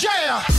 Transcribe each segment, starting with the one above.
Yeah!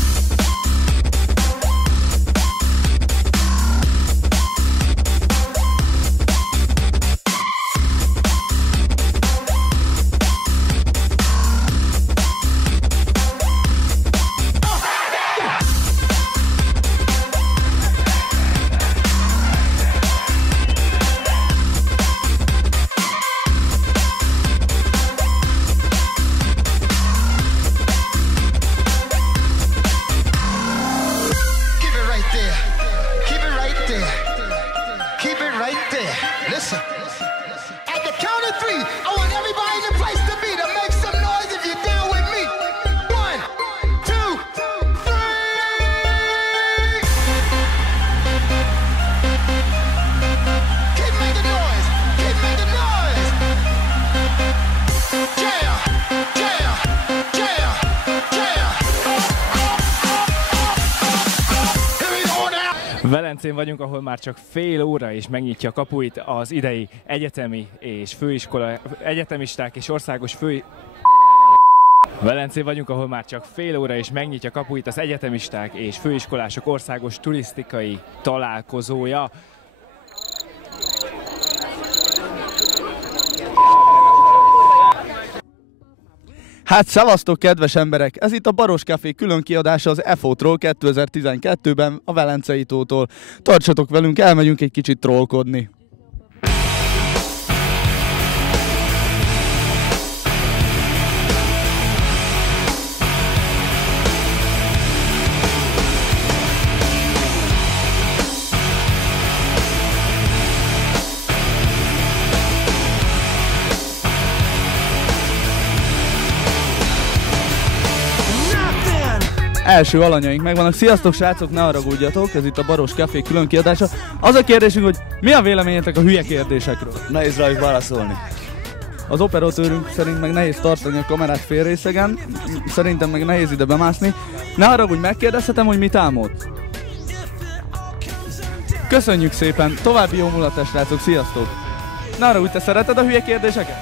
Velencén vagyunk, ahol már csak fél óra is megnyitja kapuit az idei egyetemi és főiskola, egyetemisták és országos Velencén vagyunk, ahol már csak fél óra is megnyitja kapuit az egyetemisták és főiskolások országos turisztikai találkozója. Hát szevasztok, kedves emberek! Ez itt a Baros Café külön kiadása az EFOT-ról 2012-ben a Velencei tótól. Tartsatok velünk, elmegyünk egy kicsit trollkodni. Első alanyaink megvannak. Sziasztok srácok, ne haragudjatok, ez itt a Baros Café külön kiadása. Az a kérdésünk, hogy mi a véleményetek a hülye kérdésekről? Nehéz rájuk válaszolni. Az operatőrünk szerint meg nehéz tartani a kamerát félrészegen, szerintem meg nehéz ide bemászni. Ne haragudj, megkérdezhetem, hogy mit álmod? Köszönjük szépen, további jó mulatás srácok, sziasztok! Ne haragudj, te szereted a hülye kérdéseket?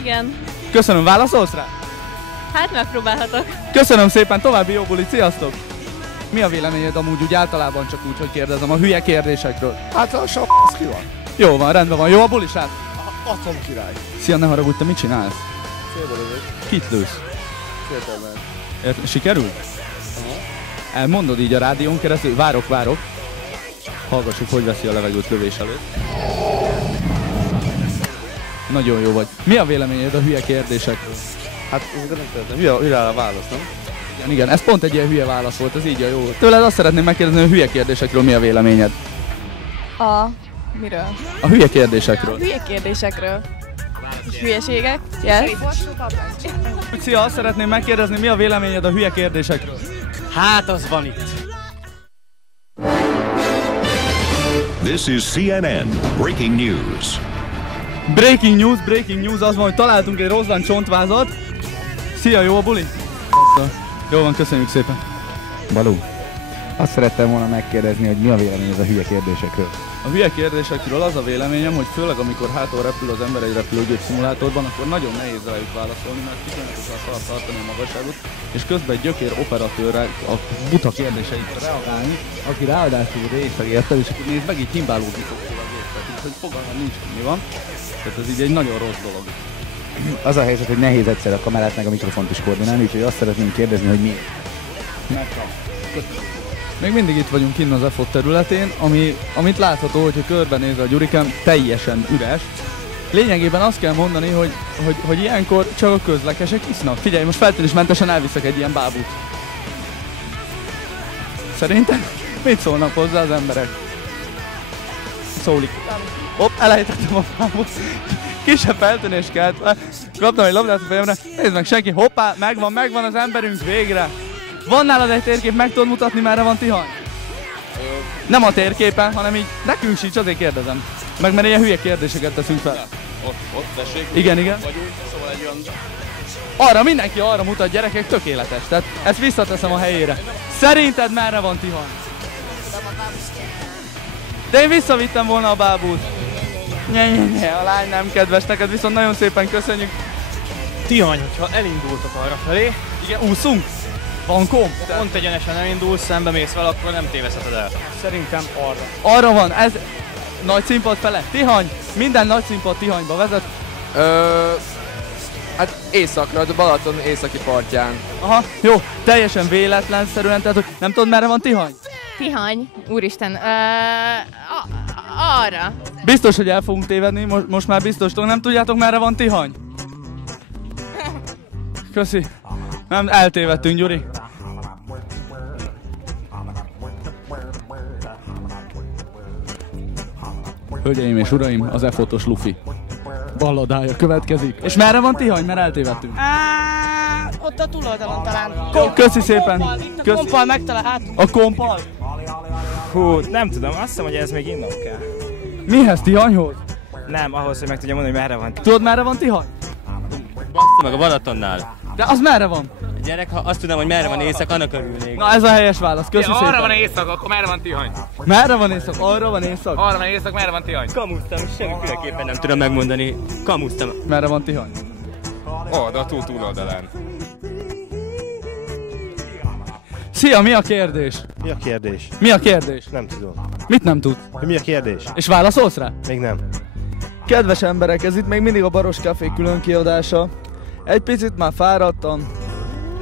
Igen. Köszönöm, válaszolsz rá? Hát megpróbálhatok. Köszönöm szépen, további jó bulit, sziasztok! Mi a véleményed amúgy úgy általában, csak úgy, hogy kérdezem a hülye kérdésekről? Hát a s*** ki van. Jó van, rendben van, jó a buli srác? Atom király. Szia, ne haragudj, te mit csinálsz? Célba lövök. Kit lősz? Féltelmen. Sikerült? Aha. Elmondod így a rádión keresztül? Várok. Hallgassuk, hogy veszi a levegőt lövés előtt. Nagyon jó vagy. Mi a véleményed a hülye kérdésekről? Hát nem szeretem. Hülye a válasz, nem? Igen, ez pont egy ilyen hülye válasz volt, ez így a jó. Tőled azt szeretném megkérdezni, hogy a hülye kérdésekről mi a véleményed? Miről? A hülye kérdésekről. A hülye kérdésekről. Hülyeségek? Yes. Szia, azt szeretném megkérdezni, mi a véleményed a hülye kérdésekről? Hát az van itt. This is CNN Breaking News. Breaking news, az van, hogy találtunk egy rozsdán csontvázat. Szia, jó a buli? Jó van, köszönjük szépen. Balú, azt szerettem volna megkérdezni, hogy mi a véleményed a hülye kérdésekről? A hülye kérdésekről az a véleményem, hogy főleg amikor hátul repül az ember egy repülőgép szimulátorban, akkor nagyon nehéz rájuk válaszolni, mert kiszonatosan szar tartani a magasságot, és közben egy gyökér operatőrrel a buta kérdéseikre reagálni, aki ráadásul részeg érted, és akkor nézd meg, így himbálódni fog a gépet, úgyhogy fogalmam nincs, hogy mi van. Tehát ez így egy nagyon rossz dolog. Az a helyzet, hogy nehéz egyszer a kamerát meg a mikrofont is koordinálni, úgyhogy azt szeretném kérdezni, hogy miért. Még mindig itt vagyunk innen az EFOT területén, amit látható, hogyha körbenéz a Gyurikám, teljesen üres. Lényegében azt kell mondani, hogy ilyenkor csak a közlekesek isznak. Figyelj, most feltűnésmentesen elviszek egy ilyen bábút. Szerintem mit szólnak hozzá az emberek? Szólik. Hopp, elejtettem a bábút. Kisebb feltűnés kelt. Kaptam egy labdát a fejemre. Nézd meg, senki. Hoppá, megvan az emberünk végre. Van nálad egy térkép, meg tudod mutatni, merre van Tihany? Nem a térképen, hanem így nekünk sincs, azért kérdezem. Meg mert ilyen hülye kérdéseket teszünk fel. Ott tessék. Igen. Vagyunk, szóval egy olyan... Arra, mindenki arra mutat, gyerekek, tökéletes. Tehát ezt visszateszem a helyére. Szerinted merre van Tihany? De én visszavittem volna a bábút. A lány nem kedves, neked viszont nagyon szépen köszönjük. Tihany, hogyha elindultak arra felé, Igen, úszunk? Van komp? Pont egyenesen nem indulsz, szembe mész vele, akkor nem téveszheted el. Szerintem arra. Arra van, ez nagy színpad fele. Tihany, minden nagy színpad Tihanyba vezet. Hát északra, a Balaton északi partján. Aha, jó, teljesen véletlenszerűen, tehát hogy nem tudod merre van Tihany? Tihany, úristen, arra. Biztos, hogy el fogunk tévedni, most már biztos, nem tudjátok merre van Tihany? Köszi. Nem, eltévedtünk, Gyuri. Hölgyeim és uraim, az E-fotos Luffy balladája következik. És merre van Tihany? Mert eltévedtünk. Ott a túloldalon talán. Köszi szépen. A kompal megtalálhat. A kompal? Hú, nem tudom, azt hiszem, hogy ez még innom kell. Mihez, Tihanyhoz? Nem, ahhoz, hogy meg tudjam mondani, hogy merre van. Tudod, merre van Tihany? Bassza meg a Balatonnál. De az merre van? Gyerek, ha azt tudom, hogy merre van éjszak, annak örülnék. Na ez a helyes válasz, köszi szépen. Arra van éjszak, akkor merre van Tihany? Merre van éjszak? Arra van éjszak? Arra van éjszak, merre van Tihany? Kamusztam, semmiféleképpen nem tudom megmondani. Kamusztam. Merre van Tihany? De a túloldalán. Szia, mi a kérdés? Mi a kérdés? Mi a kérdés? Nem tudom. Mit nem tud? Mi a kérdés? És válaszolsz rá? Még nem. Kedves emberek, ez itt még mindig a Baros Café külön kiadása. Egy picit már fáradtam,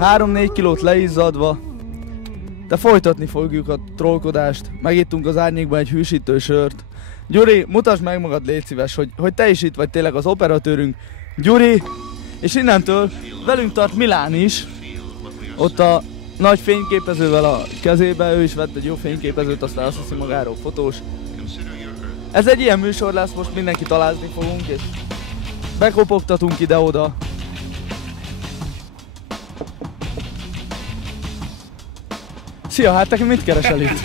3-4 kilót leizzadva, de folytatni fogjuk a trollkodást. Megittunk az árnyékban egy hűsítő sört. Gyuri, mutasd meg magad, légy szíves, hogy te is itt vagy tényleg az operatőrünk. Gyuri, és innentől velünk tart Milán is. Ott a nagy fényképezővel a kezébe, ő is vett egy jó fényképezőt, aztán azt hiszi magáról fotós. Ez egy ilyen műsor lesz, most mindenki talázni fogunk, és bekopogtatunk ide-oda. Szia, hát te mit keresel itt?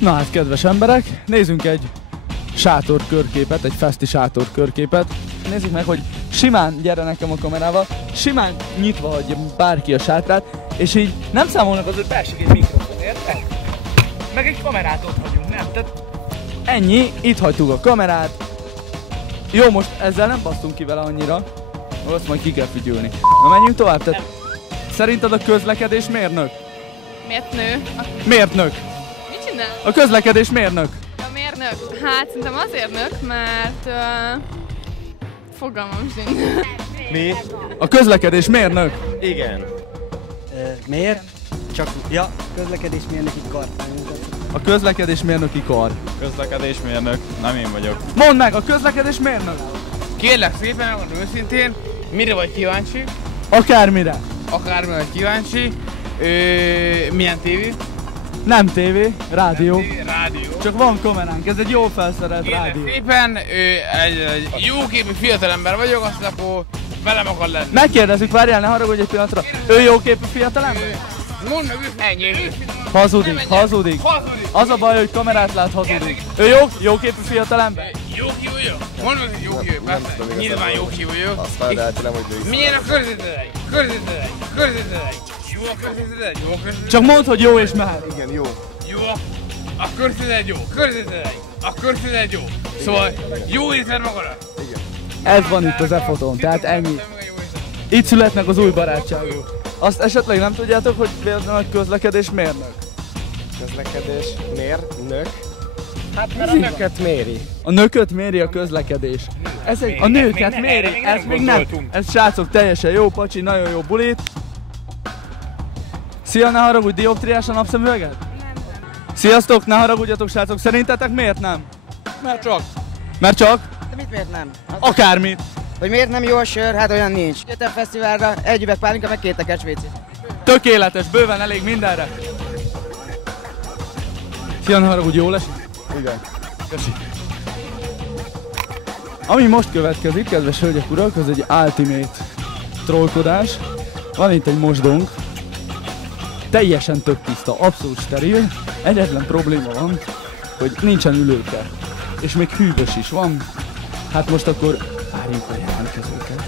Na hát, kedves emberek, nézzünk egy sátorkörképet, egy feszti sátorkörképet. Nézzük meg, hogy simán, gyere nekem a kamerával, simán nyitva hagyja bárki a sátrát, és így nem számolnak az, hogy beesik egy mikrofon, érted? Meg egy kamerát ott hagyunk, nem? Tehát ennyi, itt hagytuk a kamerát. Jó, most ezzel nem basztunk ki vele annyira, azt majd ki kell figyelni. Na menjünk tovább, tehát szerinted a közlekedés mérnök? Miért nő? Miért nök? Mit csinál? A közlekedés mérnök. A mérnök? Hát szerintem azért nök, mert fogalmam sincs. Mi? A közlekedés mérnök. Igen. Miért? Csak, ja, közlekedésmérnöki kar. A közlekedésmérnöki kar. Közlekedésmérnök, nem én vagyok. Mondd meg, a közlekedésmérnök. Kérlek szépen, megmondom őszintén, mire vagy kíváncsi? Akármire. Akármire vagy kíváncsi. Milyen tévé? Nem tévé, rádió. Rádió. Csak van kameránk, ez egy jó felszerelt rádió. Kérlek szépen, egy jóképű fiatalember vagyok, azt akkor velem akar lenni. Megkérdezzük, várjál, ne haragudj egy pillanatra. Ő jóképű fiatalember? Mondd meg ennyi. Hazudik. Az a baj, hogy kamerát lát, hazudik. Ő jóképű fiatalember? Jóképű vagyok? Mondd meg, hogy jóképű, persze. Nyilván jóképű vagyok. Azt feldeltelem, hogy női. Milyen a környezetedegy? Jó a környezetedegy? Csak mondd, hogy jó és mehet. Igen, jó. Jó, a környezetedegy jó. A környezetedegy jó. Szóval jó érzed magadat? Ez van itt az E-foton, tehát ennyi. Itt születnek az új barátságok. Azt esetleg nem tudjátok, hogy véletlenül a közlekedés mérnök? Közlekedés, nök. Hát mert a nököt méri. A nököt méri a közlekedés. A nőket méri, ez még nem. Ez srácok teljesen jó, pacsi, nagyon jó bulit. Szia, ne haragudj, dioptriás a napszemüveged? Nem. Sziasztok, ne haragudjatok srácok, szerintetek miért nem? Mert csak. Mert csak? De mit miért nem? Akármit. Hogy miért nem jó a sör? Hát olyan nincs. Jöttem fesztiválra, egy üveg pálinka, meg 2 tekercs vécét. Tökéletes, bőven elég mindenre. Szia, ne haragudj, jól esik? Igen. Köszi. Ami most következik, kedves hölgyek, urak, az egy ultimate trollkodás. Van itt egy mosdónk. Teljesen tök tiszta, abszolút steril. Egyetlen probléma van, hogy nincsen ülőke. És még hűvös is van. Hát most akkor várjuk a jelentkezőket.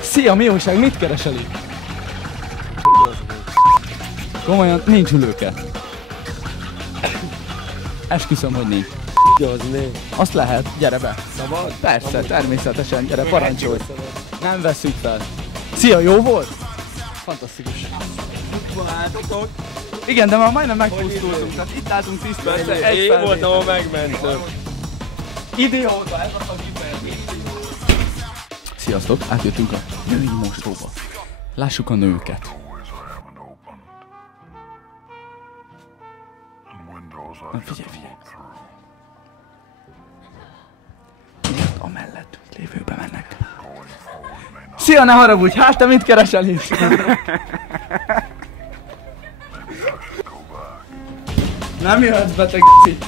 Szia, mi újság? Mit keresel itt? Komolyan, nincs ülőke. Esküszöm, hogy nincs. Azt lehet, gyere be. Szabad? Persze, természetesen, gyere, parancsolj. Nem veszük fel. Szia, jó volt? Fantasztikus. Igen, de már majdnem megpusztultunk, tehát itt álltunk 10 percre, egy Én voltam, ahol megmentem. Idióta, ez a kifejezés. Sziasztok, átjöttünk a női mosdóba. Lássuk a nőket. Na, figyelj. Miért amellett lévőbe mennek? Szia, ne haragudj! Hát te mit keresel itt? Nem jöhetsz be, te g***i!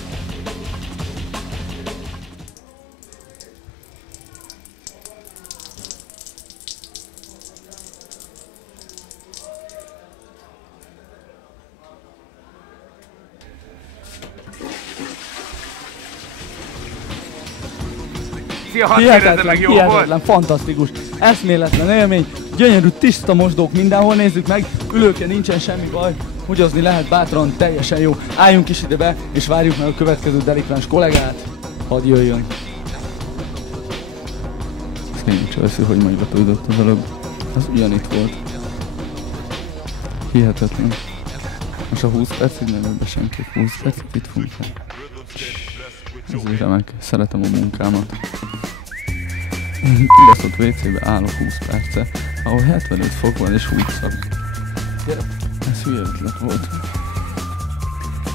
Hihetetlen, fantasztikus, eszméletlen élmény, gyönyörű, tiszta mosdók mindenhol, nézzük meg, ülőke nincsen, semmi baj, húgyozni lehet bátran, teljesen jó. Álljunk is ide be, és várjuk meg a következő delikvens kollégát, hadd jöjjön. Ez kényük csavesző, hogy majd betődött az előbb, az ugyanitt volt. Hihetetlen. Most a 20 percig nem jön be senki, 20 percig itt fogunk fel. Ez remek, szeretem a munkámat. Kibaszott WC-be állok 20 perce, ahol 75 fok van és 20 szak. Ez hülye ötlet volt.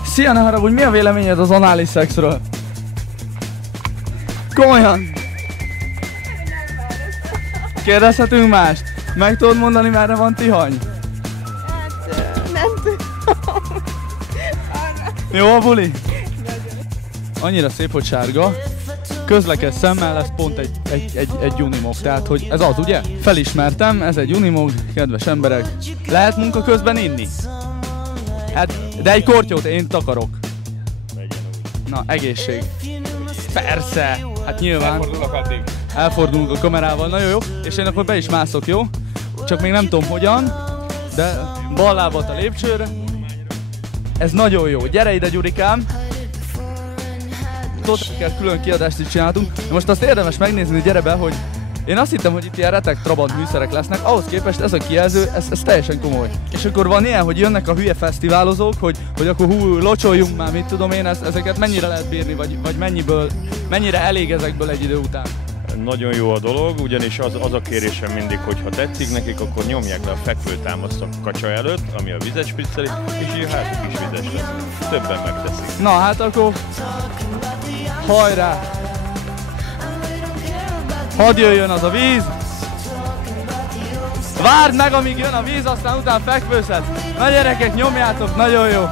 Szia, ne haragudj, mi a véleményed az anális szexről? Komolyan! Kérdezhetünk mást? Meg tudod mondani, merre van Tihany? Hát, nem tudom. Jó a buli? Annyira szép, hogy sárga. Közlekes szemmel lesz pont egy Unimog, tehát hogy ez az, ugye? Felismertem, ez egy Unimog, kedves emberek. Lehet munka közben inni? Hát, de egy kortyót én takarok. Na, egészség. Persze, hát nyilván. Elfordulunk a kamerával, nagyon jó. És én akkor be is mászok, jó? Csak még nem tudom hogyan, de bal lábat a lépcsőre. Ez nagyon jó. Gyere ide, Gyurikám! Totál külön kiadást is csináltunk. De most azt érdemes megnézni, gyere be, hogy én azt hittem, hogy itt ilyen retek trabant műszerek lesznek, ahhoz képest ez a kijelző, ez teljesen komoly. És akkor van ilyen, hogy jönnek a hülye fesztiválozók, hogy akkor locsoljunk már, mit tudom én, ezeket mennyire lehet bírni, vagy mennyire elég ezekből egy idő után. Nagyon jó a dolog, ugyanis az a kérésem mindig, hogy ha tetszik nekik, akkor nyomják le a fekvőtámaszt a kacsa előtt, ami a vizet spricceli, és így a hátuk is vizes lesz. Többen megteszik. Na hát akkor hajrá! Hadd jöjjön az a víz! Várd meg, amíg jön a víz, aztán utána fekvőzhetsz. Na gyerekek, nyomjátok, nagyon jó!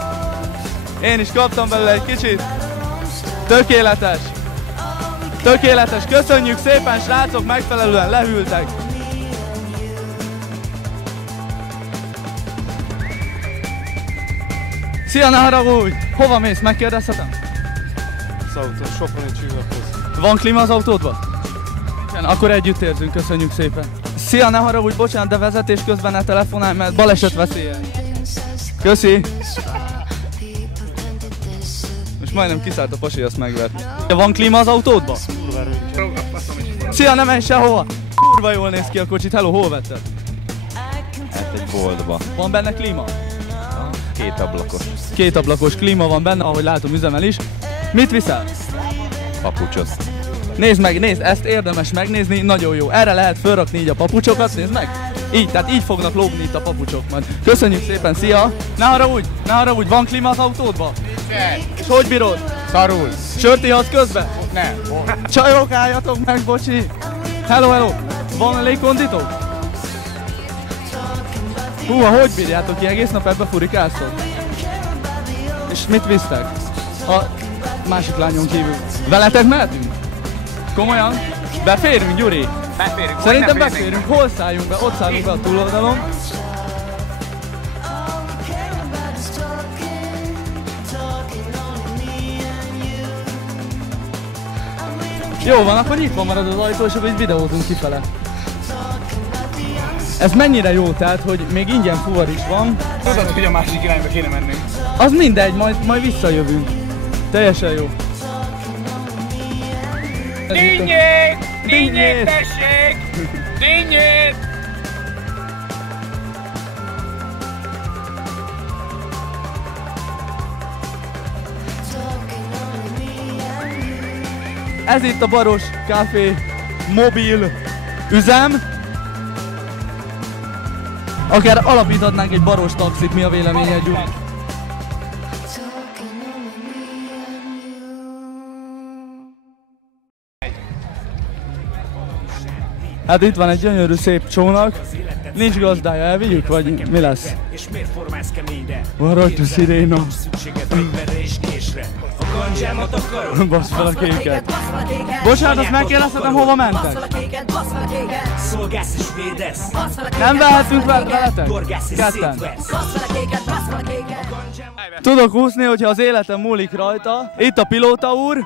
Én is kaptam belőle egy kicsit. Tökéletes! Tökéletes, köszönjük szépen, srácok, megfelelően lehűltek. Szia, ne haragudj! Hova mész, megkérdezhetem? Az autó, Sopronit csillaghoz. Van klíma az autódban? Igen, akkor együtt érzünk, köszönjük szépen. Szia, ne haragudj, bocsánat, de vezetés közben ne telefonálj, mert baleset veszélye. Köszi! Most majdnem kiszállt a pasi, azt megvert. Van klíma az autódban? Szia, ne menj sehova! Kurva jól néz ki a kocsit, hello, hol vetted? Hát egy boltba. Van benne klíma? Két ablakos. Két ablakos klíma van benne, ahogy látom, üzemel is. Mit viszel? Papucsot. Nézd meg, nézd, ezt érdemes megnézni, nagyon jó. Erre lehet fölrakni így a papucsokat, nézd meg. Így, tehát így fognak lógni itt a papucsok majd. Köszönjük szépen, szia! Ne haragudj, van klíma az autódban? És hogy bírod? Szarul. Sört ihatsz közben? Nem. Csajok, álljatok meg, bocsi! Hello! Van légkonditok? Húha, hogy bírjátok ki? Egész nap ebbe furikáztok? És mit visztek? A másik lányon kívül. Veletek mehetünk? Komolyan? Beférünk, Gyuri? Beférünk. Szerintem beférünk. Hol szálljunk be? Ott szállunk be a túloldalon. Jó van, akkor nyitva marad az ajtó, és akkor így videózunk kifele. Ez mennyire jó, tehát, hogy még ingyen fuvar is van. Tudod, hogy a másik irányba kéne mennünk. Az mindegy, majd visszajövünk. Teljesen jó. Dinnyét! Dinnyét, tessék! Dinnyét! Ez itt a Baros Café mobil üzem. Akár alapíthatnánk egy baros taxit, mi a véleményed, Gyuri? Hát itt van egy gyönyörű szép csónak. Nincs gazdája, elvigyük, vagy mi lesz? Van rajta sziréna. Basz fel a kéket. Bocsánat, azt megkérdezhetem, hova mentek? Nem vehetünk veletek? Ketten. Tudok úszni, hogyha az életem múlik rajta. Itt a pilóta úr.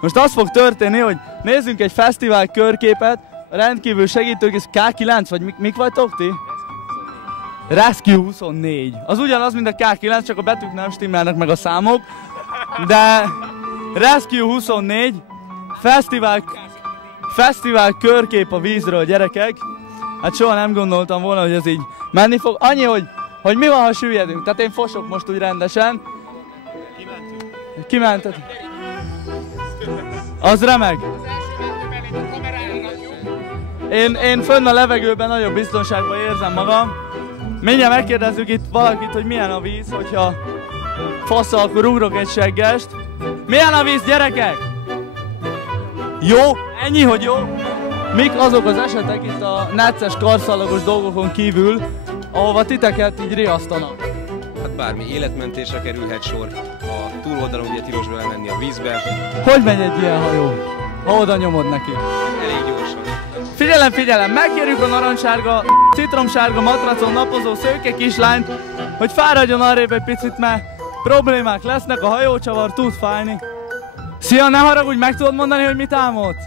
Most az fog történni, hogy nézzünk egy fesztivál körképet, rendkívül segítők, K9, vagy mik vagytok ti? Rescue 24. Az ugyanaz, mint a K9, csak a betűk nem stimmelnek meg a számok. De Rescue 24, fesztivál körkép a vízről, gyerekek. Hát soha nem gondoltam volna, hogy ez így menni fog. Annyi, hogy mi van, ha süllyedünk. Tehát én fosok most úgy rendesen. Kimented? Az remek. Én fönn a levegőben nagyobb biztonságban érzem magam. Mindjárt megkérdezzük itt valakit, hogy milyen a víz, hogyha faszal, akkor ugrok egy seggest. Milyen a víz, gyerekek? Jó? Ennyi, hogy jó? Mik azok az esetek itt a necces, karszalagos dolgokon kívül, ahova titeket így riasztanak? Hát bármi, életmentésre kerülhet sor. A túloldalon ugye tilosba elmenni a vízbe. Hogy megy egy ilyen hajó, ha oda nyomod neki? Elég gyorsan. Figyelem, figyelem! Megkérjük a narancssárga, citromsárga matracon napozó szőke kislányt, hogy fáradjon arrébb egy picit, mert problémák lesznek, a hajócsavar tud fájni. Szia, ne haragudj, meg tudod mondani, hogy mit álmodsz?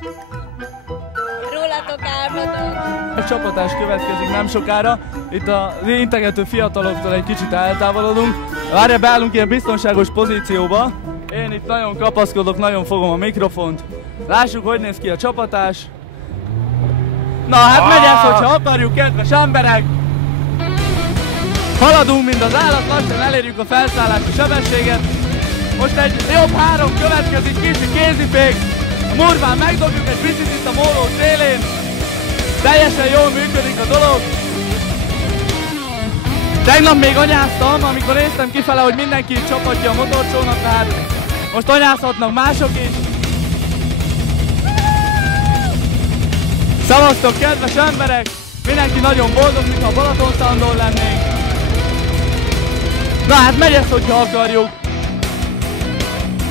Rólatok álmodok. A csapatás következik nem sokára. Itt a integető fiataloktól egy kicsit eltávolodunk. Várja, beállunk ilyen biztonságos pozícióba. Én itt nagyon kapaszkodok, nagyon fogom a mikrofont. Lássuk, hogy néz ki a csapatás. Na hát megy ez, hogyha akarjuk, kedves emberek! Haladunk, mint az állat, lassan elérjük a felszállási sebességet. Most egy jobb 3 következik, kicsi kézifék. Murván megdobjuk egy picit itt a móló szélén. Teljesen jól működik a dolog. Tegnap még anyáztam, amikor néztem kifele, hogy mindenki csapatja a motorcsónak, tehát most anyázhatnak mások is. Szavaztok, kedves emberek! Mindenki nagyon boldog, mintha a Balatonszandon lennénk. Na hát megy ezt, hogyha akarjuk.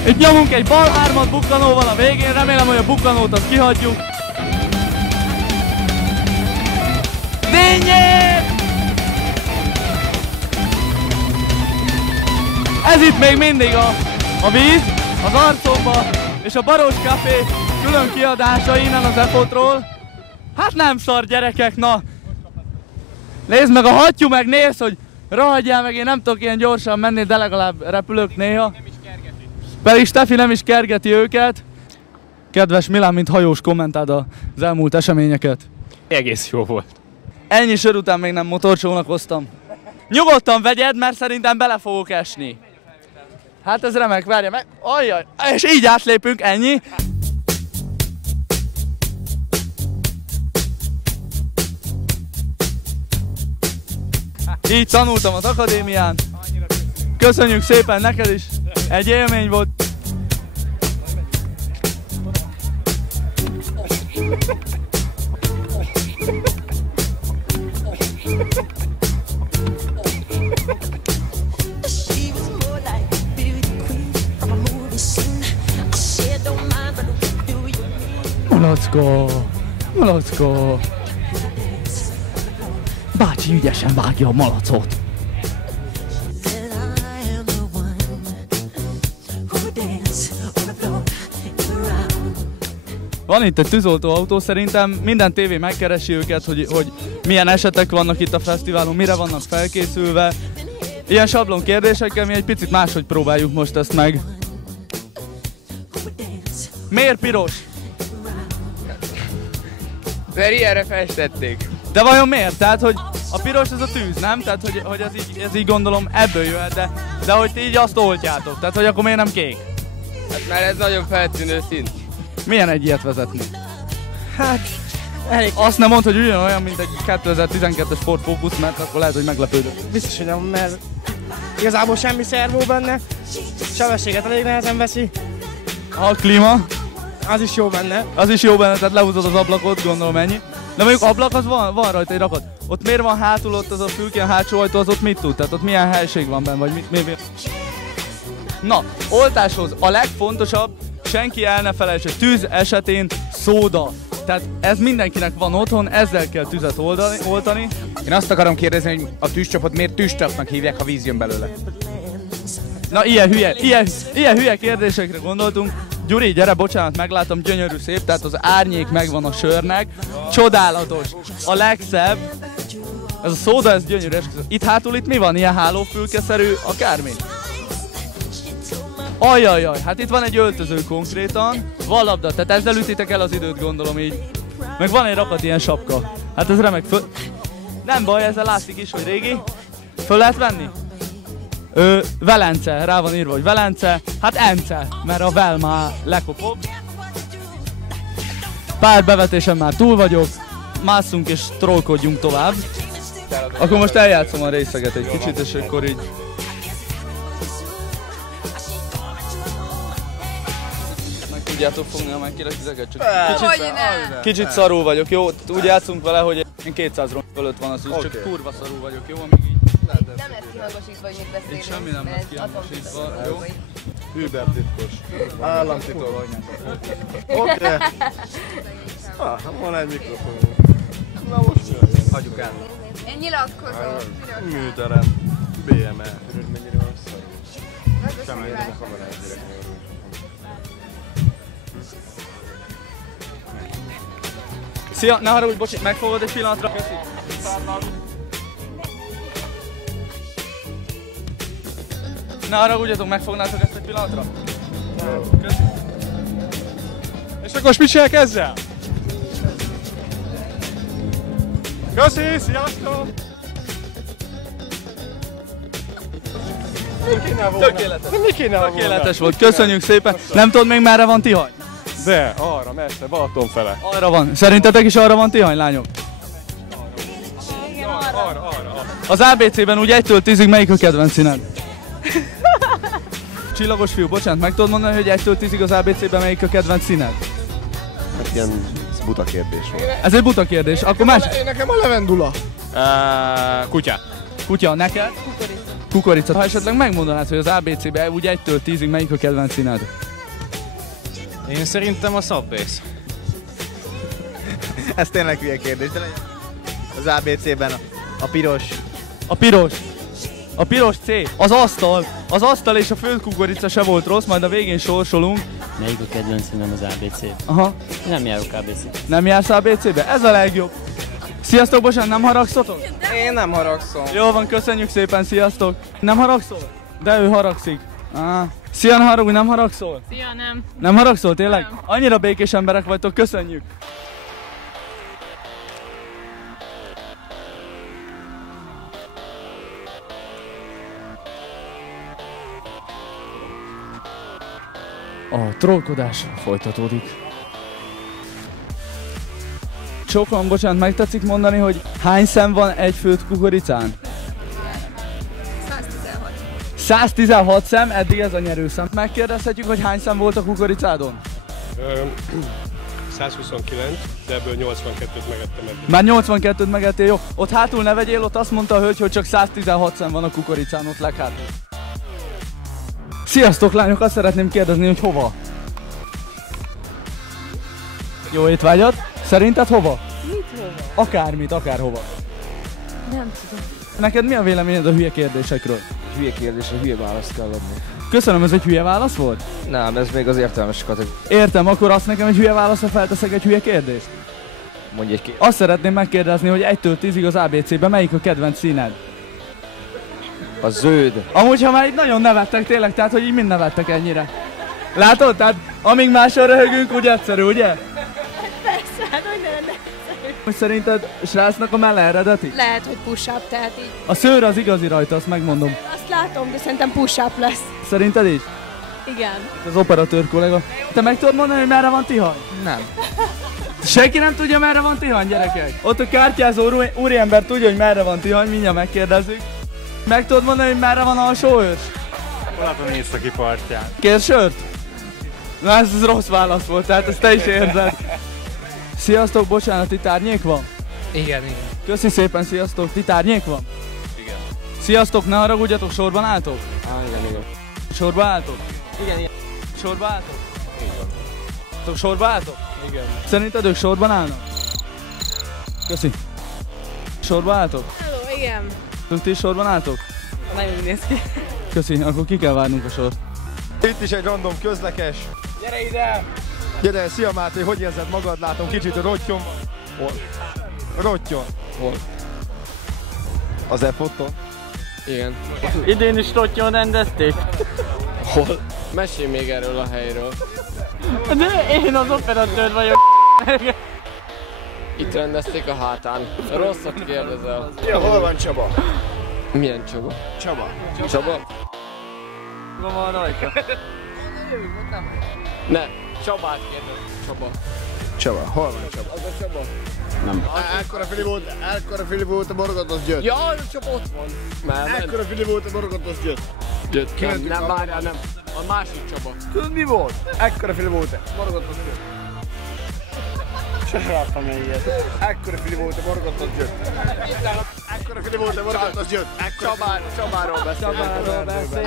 Itt nyomunk egy bal 3-at bukkanóval a végén, remélem, hogy a bukkanót azt kihagyjuk. Dinnyét! Ez itt még mindig a víz, az arcomba és a Baros Café külön kiadása innen az EFOT-ról. Hát nem szar, gyerekek, na! Nézd meg a hattyú, meg nézd, hogy rohadjál meg, én nem tudok ilyen gyorsan menni, de legalább repülök néha. Pedig Steffi nem is kergeti őket. Kedves Milán, mint hajós, kommentáld az elmúlt eseményeket. Egész jó volt. Ennyi sör után még nem motorcsónakoztam. Nyugodtan vegyed, mert szerintem bele fogok esni. Hát ez remek, várja meg. Ajjaj, és így átlépünk, ennyi. Így tanultam az akadémián. Köszönjük szépen neked is. Egy élmény volt. Malackó! Malackó! Bácsi ügyesen vágja a malacot. Van itt egy tűzoltóautó, szerintem minden tévé megkeresi őket, hogy milyen esetek vannak itt a fesztiválon, mire vannak felkészülve. Ilyen sablon kérdésekkel mi egy picit máshogy próbáljuk most ezt meg. Miért piros? Mert ilyenre festették. De vajon miért? Tehát, hogy a piros ez a tűz, nem? Tehát, hogy ez így gondolom ebből jöhet, de hogy ti így azt oltjátok. Tehát, hogy akkor miért nem kék? Hát mert ez nagyon feltűnő szín. Milyen egy ilyet vezetni? Hát, elég. Azt nem mondd, hogy ugyanolyan, mint egy 2012-es Ford Focus, mert akkor lehet, hogy meglepődök. Biztos, hogy nem, mert igazából semmi szervó benne, sebességet elég nehezen veszi. A klíma? Az is jó benne. Az is jó benne, tehát lehúzod az ablakot, gondolom ennyi. De mondjuk ablak az van rajta egy rakat. Ott miért van hátul ott az a fülke, a hátsó ajtó, az ott mit tud? Tehát ott milyen helység van benne, vagy mi? Na, oltáshoz a legfontosabb, senki el ne felejtse, tűz esetén szóda. Tehát ez mindenkinek van otthon, ezzel kell tüzet oltani. Én azt akarom kérdezni, hogy a tűzcsapot miért tűzcsapnak hívják, ha víz jön belőle? Na ilyen hülye kérdésekre gondoltunk. Gyuri, gyere, bocsánat, meglátom, gyönyörű szép, tehát az árnyék megvan a sörnek. Csodálatos, a legszebb. Ez a szóda, ez gyönyörű. Itt hátul itt mi van? Ilyen hálófülkeszerű, akármi? Ajajaj, hát itt van egy öltöző konkrétan. Van labda, tehát ezzel ütitek el az időt, gondolom így. Meg van egy rakat ilyen sapka. Hát ez remek föl... Nem baj, ezzel látszik is, hogy régi. Föl lehet venni? Velence, rá van írva, hogy Velence. Hát Ence, mert a vel már lekopog. Pár bevetésen már túl vagyok. Másszunk és trollkodjunk tovább. Akkor most eljátszom a részeget egy kicsit, és akkor így... Meg tudjátok fogni, ha megkérek tizeket, csak kicsit szarul vagyok, jó? Úgy játszunk vele, hogy én 200 ron fölött van az úgy, csak kurva szarul vagyok, jó? Amíg így... Nem lesz kihangosítva, hogy mit beszélünk. Semmi nem lesz kihangosítva, jó? Uber titkos. Államtitok. Oké. Van egy mikrofon. Na most jön. Hagyjuk el. Én nyilatkozom. Műterem. BME. Tudod mennyire van szar? Semmi nem a kamerát direkt. Szia, ne haragudj, bocsi, megfogod egy pillanatra? Köszi. Ne haragudjatok, megfognátok ezt egy pillanatra? Köszi. És akkor mit csinálják ezzel? Köszi, sziasztok! Tökéletes volt, köszönjük szépen. Nem tudod még merre van Tihany? De, arra, messze, Balaton fele. Arra van. Szerintetek is arra van Tihany, lányok? Arra. Az ABC-ben úgy 1-től 10-ig melyik a kedvenc színed? Csillagos fiú, bocsánat, meg tudod mondani, hogy 1-től 10-ig az ABC-ben melyik a kedvenc színed? Hát ilyen buta kérdés volt. Ez egy buta kérdés, akkor más... Nekem a levendula. Kutya. Kutya, neked? Kukorica. Ha esetleg megmondanád, hogy az ABC-ben úgy 1-től 10-ig melyik a kedvenc színed? Én szerintem a szabvész. Ez tényleg hülye kérdés, de az ABC-ben a piros. A piros C. Az asztal és a főkukorica se volt rossz, majd a végén sorsolunk. Melyik a kedvenc színem az ABC-ben? Aha. Nem járok ABC-be. Nem jársz ABC-be? Ez a legjobb. Sziasztok, bocsánat, nem haragszotok? Én nem haragszom. Jó van, köszönjük szépen, sziasztok. Nem haragszol? De ő haragszik. Szia, ne haragudj, nem haragszol? Szia, nem. Nem haragszol, tényleg? Nem. Annyira békés emberek vagytok, köszönjük. A trollkodás folytatódik. Sokan, bocsánat, meg tetszik mondani, hogy hány szem van egy főtt kukoricán? 116. 116 szem, eddig ez a nyerőszem. Megkérdezhetjük, hogy hány szem volt a kukoricádon? 129, de ebből 82-t megettem eddig. Már 82-t megettél, jó. Ott hátul ne vegyél, ott azt mondta a hölgy, hogy csak 116 szem van a kukoricán, ott leghátul. Sziasztok lányok, azt szeretném kérdezni, hogy hova? Jó étvágyat? Szerinted hova? Mit hova? Akármit, akárhova. Nem tudom. Neked mi a véleményed a hülye kérdésekről? Hülye kérdésre hülye választ kell adni. Köszönöm, ez egy hülye válasz volt? Nem, ez még az értelmes kategória. Értem, akkor azt nekem egy hülye válaszra felteszek egy hülye kérdést? Mondj egy Azt szeretném megkérdezni, hogy 1-től 10-ig az ABC-ben melyik a kedvenc színed? A zöld. Amúgy, ha már itt nagyon nevettek tényleg, tehát hogy így mind nevettek ennyire. Látod? Tehát amíg máson röhögünk, úgy egyszerű, ugye? Persze, hát hogy nem egyszerű. Hogy szerinted srácnak a melle eredeti? Lehet, hogy push-up, tehát így. A szőr az igazi rajta, azt megmondom. Azt látom, de szerintem push-up lesz. Szerinted is? Igen. Az operatőr kollega. Te meg tudod mondani, hogy merre van Tihany? Nem. Senki nem tudja, merre van Tihany, gyerekek? Ott a kártyázó úriember tudja, hogy merre van Tihany, mindjárt megkérdezzük. Meg tudod mondani, hogy merre van Alsóőrs? Balaton északi partján. Kér sört? Na ez rossz válasz volt, tehát ezt te is érzed. Sziasztok, bocsánat, itt árnyék van? Igen. Köszi szépen, sziasztok, itt árnyék van? Igen. Sziasztok, ne haragudjatok, sorban álltok? Igen. Sorba álltok? Igen. Sorba álltok? Igen. Sorba álltok? Igen. Szerinted ők sorban állnak? Köszi. Sorba álltok? Hello, igen. Ti is sorban álltok? Nagyon úgy néz ki. Köszi, akkor ki kell várnunk a sort. Itt is egy random közlekes. Gyere ide! Gyere, szia Máté, hogy érzed magad? Látom kicsit rottyon. Hol? Rottyon. Hol? Az e-foton? Igen. Idén is rottyon rendezték? Hol? Mesélj még erről a helyről. De én az operatőr vagyok. Itt rendezték a hátán. Rosszat kérdezel. Ja, hol van Csaba? Milyen Csaba? Csaba. Csaba? Van rajta. Ne, Csabát kérdez. Csaba. Csaba, hol van Csaba? Az a Csaba? Nem. Ekkora Fili volt a Morgatos Győt. Ja, a Csaba ott van. Már Ekkora Fili volt a Morgatos Győt. Győt. Nem, várjál, nem. A másik Csaba. Tudod mi volt? Ekkora Fili volt a Morgatos Győt. Sose láttam még ilyet. Ekkora Fili volt a Morgatos Győt. Ekkora Fili volt a Morgatos Győt. Csabáról beszélünk.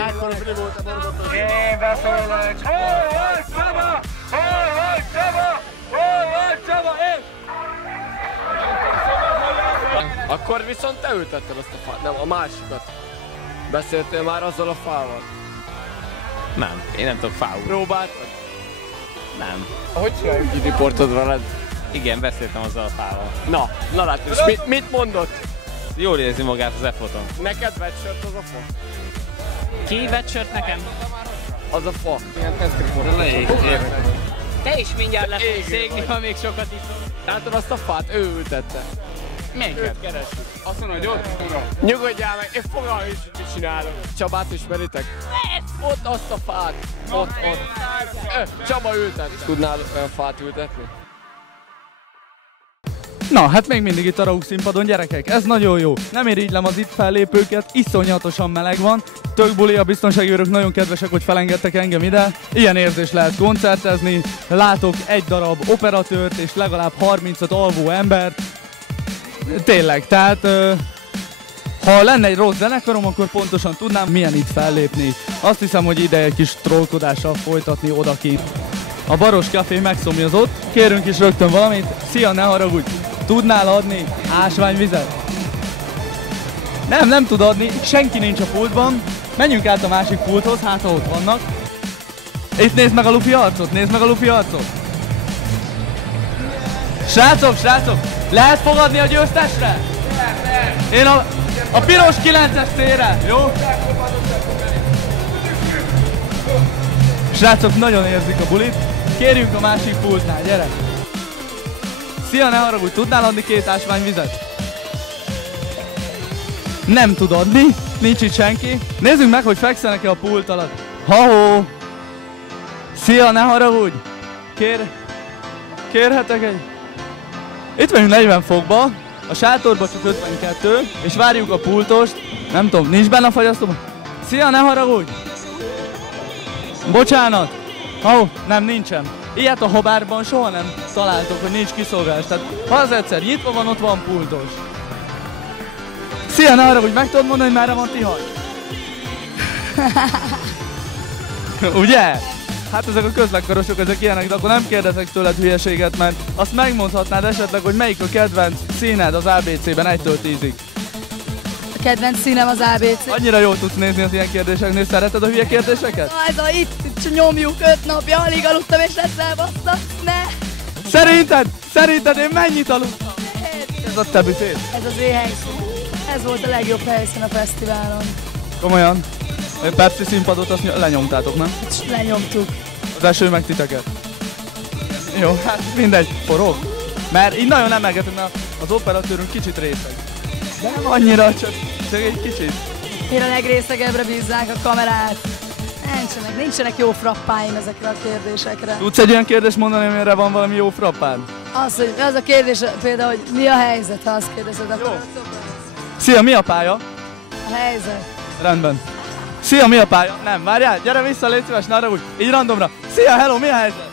Ekkora Fili volt a Morgatos Győt. Én beszélek! Hol van Csaba? Hol van Csaba? Hol van Csaba? Én! Akkor viszont te ültetted azt a fát, nem a másikat. Beszéltél már azzal a fával? Nem, én nem tudok fául. Próbáltad? Nem. Hogy csináljuk ki riportod veled? Igen, beszéltem azzal a fával. Na látod, és mit mondott? Jól érzi magát az e-foton. Neked vett sört az a fa? Ki vett sört nekem? Az a fa. Ilyen tesztriport. Te is mindjárt le fogsz szégni, ha még sokat iszol. Látod azt a fát? Ő ültette. Melyiket? Keressük. Azt mondod, hogy ott? Nyugodjál meg, én fogalmam is, mit csinálok. Csabát ismeritek? Ott azt a fát. Ott. Csaba ültet. Tudnál olyan fát ültetni? Na, hát még mindig itt a Rauk színpadon, gyerekek, ez nagyon jó. Nem irigylem az itt fellépőket, iszonyatosan meleg van. Tök buli, a biztonsági őrök nagyon kedvesek, hogy felengedtek engem ide. Ilyen érzés lehet koncertezni. Látok egy darab operatőrt és legalább 35 alvó embert. Tényleg, tehát ha lenne egy rossz zenekarom, akkor pontosan tudnám, milyen itt fellépni. Azt hiszem, hogy ide egy kis trollkodással folytatni odakint. A Baros Café megszomjazott, kérünk is rögtön valamit. Szia, ne haragudj! Tudnál adni ásványvizet? Nem tud adni, senki nincs a pultban. Menjünk át a másik pulthoz, hát ha ott vannak. Itt nézd meg a Lufi arcot, Srácok, lehet fogadni a győztesre? Én a piros 9-es térre, jó? Srácok, nagyon érzik a bulit. Kérjünk a másik pultnál, gyere! Szia, ne haragudj, tudnál adni 2 ásványvizet? Nem tud adni, nincs itt senki. Nézzük meg, hogy fekszenek-e a pult alatt. Ha-hó! Szia, ne haragudj! Kérhetek egy... Itt vagyunk 40 fokba, a sátorba csak 52, és várjuk a pultost. Nem tudom, nincs benne a fagyasztóban? Szia, ne haragudj! Bocsánat! Nem, nincsen. Ilyet a Habárban soha nem találtok, hogy nincs kiszolgálás. Tehát ha az egyszer nyitva van, ott van pultos. Szia, ne haragudj, meg tudod mondani, hogy merre van Tihany? Ugye? Hát ezek a közlekkarosok, ezek ilyenek, de akkor nem kérdezek tőled hülyeséget, mert azt megmondhatnád esetleg, hogy melyik a kedvenc színed az ABC-ben 1-től 10-ig. A kedvenc színem az ABC. Annyira jól tudsz nézni az ilyen kérdéseknél, szereted a hülye kérdéseket? Ez a itt nyomjuk 5 napja, alig aludtam és leszel bassza, ne! Szerinted én mennyit aludtam? Ez a te büféd? Ez az én helyszín. Ez volt a legjobb helyszín a fesztiválon. Komolyan? A Pepsi színpadot azt lenyomtátok, nem? Lenyomtuk. Az eső meg titeket. Jó, hát mindegy, forog. Mert így nagyon emelgetünk, mert az operatőrünk kicsit részeg. De nem annyira, csak egy kicsit. Én a legrészegebbre bízzák a kamerát. Nincsenek jó frappáim ezekre a kérdésekre. Tudsz egy olyan kérdést mondani, amire van valami jó frappád? Az a kérdés például, hogy mi a helyzet, ha azt kérdezed, akkor... Szia, mi a pálya? A helyzet. Rendben. Szia, mi a pálya? Nem, várjál, gyere vissza, légy szíves, ne úgy, így randomra. Szia, hello, mi a helyzet?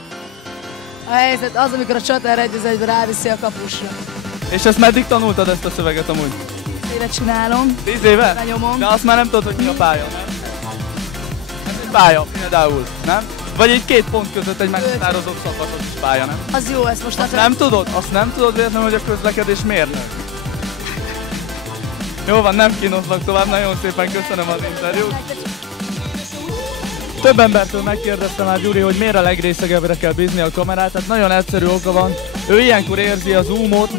A helyzet az, amikor a csatár 1-1-ben ráviszi a kapusra. És ezt meddig tanultad ezt a szöveget amúgy? 10 éve csinálom. 10 éve? Lenyomom. De azt már nem tudod, hogy mi a pálya, nem? Ez egy pálya, például, nem? Vagy egy 2 pont között egy meghatározott szakaszos pálya, nem? Az jó, ezt most azt nem tudod? Azt nem tudod véletlenül, hogy a közlekedés mérnök? Jó van, nem kínozlak tovább, nagyon szépen köszönöm az interjút. Több embertől megkérdeztem már Gyuri, hogy miért a legrészegebbre kell bízni a kamerát, tehát nagyon egyszerű oka van. Ő ilyenkor érzi a zoomot,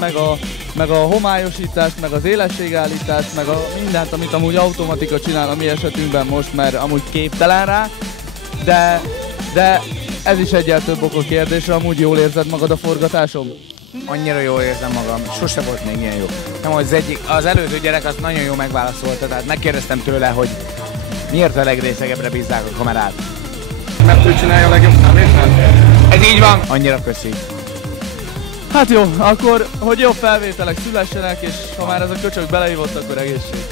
meg a homályosítást, meg az élességállítást, meg a mindent, amit amúgy automatika csinál a mi esetünkben most, mert amúgy képtelen rá. De ez is egyel több ok a kérdésre, amúgy jól érzed magad a forgatáson? Annyira jól érzem magam, sose volt még ilyen jó. Nem, az előző gyerek azt nagyon jó megválaszolta, tehát megkérdeztem tőle, hogy miért a legrészegebbre bízzák a kamerát. Mert ő csinálja a legjobb számítmányt? Ez így van! Annyira köszi. Hát jó, akkor hogy jobb felvételek szülessenek, és ha már ez a köcsög beleívott, akkor egészség.